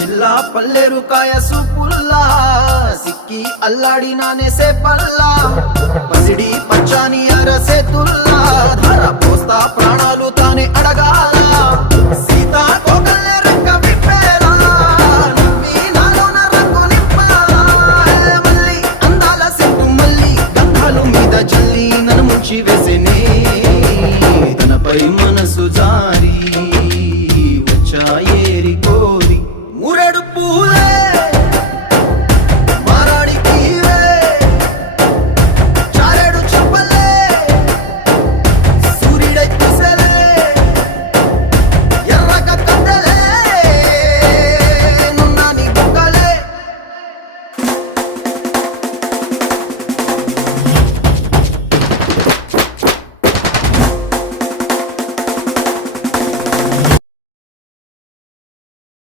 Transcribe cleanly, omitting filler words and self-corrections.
పిల్లా పల్లెరు కాయ సూపుల్లా సిక్కి అల్లాడినానే సేపల్లా పసిడి పచ్చాని అరసేతుల్లా ధార పోస్తా ప్రాణాలు తానే అడగాల సీతా కోకల్లే